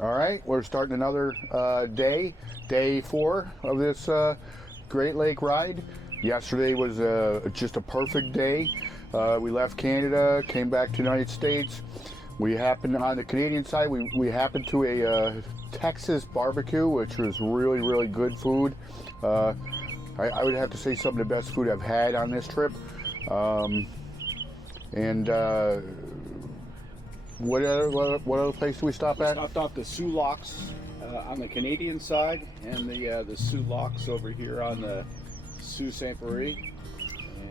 All right, we're starting another day 4 of this Great Lake ride. Yesterday was just a perfect day. We left Canada, came back to the United States. We happened on the Canadian side, we happened to a Texas barbecue, which was really, really good food. I would have to say some of the best food I've had on this trip. What other place do we stop at? Stopped off the Sioux Locks on the Canadian side, and the Sioux Locks over here on the Sault Ste. Marie.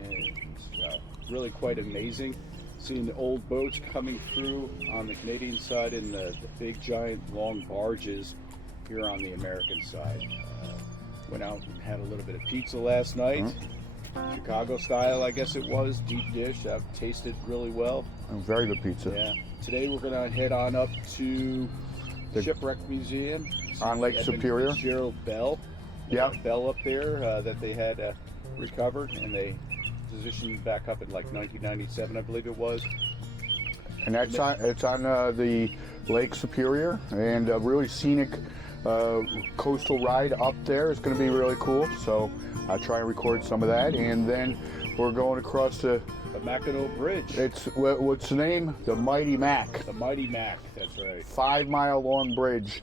It's really quite amazing. Seeing the old boats coming through on the Canadian side and the big giant long barges here on the American side. Went out and had a little bit of pizza last night. Chicago style, I guess it was, deep dish. That tasted really well. Very good pizza. Yeah. Today we're going to head on up to the Shipwreck Museum on Lake Superior. Gerald Bell. Yeah. Bell up there that they had recovered, and they positioned back up in like 1997, I believe it was. And it's on the Lake Superior, and a really scenic coastal ride up there. It's going to be really cool. So I'll try and record some of that, and then we're going across the Mackinac Bridge. It's what's the name? The Mighty Mac. The Mighty Mac. That's right. 5-mile long bridge.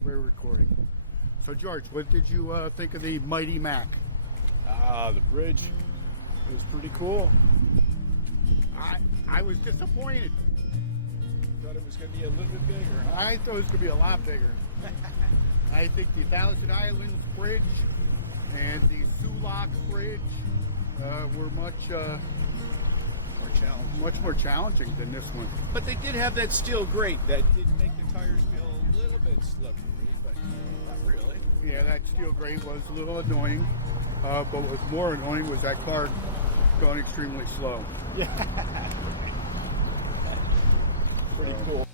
We're recording. So George, what did you think of the mighty Mac? The bridge was pretty cool. I was disappointed. Thought it was going to be a little bit bigger. I thought it was going to be a lot bigger. I think the Thousand Islands Bridge and the Sault Bridge were much more challenging than this one. But they did have that steel grate that did make the tires feel a little bit slippery, but not really. Yeah, that steel grate was a little annoying, but what was more annoying was that car going extremely slow. Yeah. Pretty cool.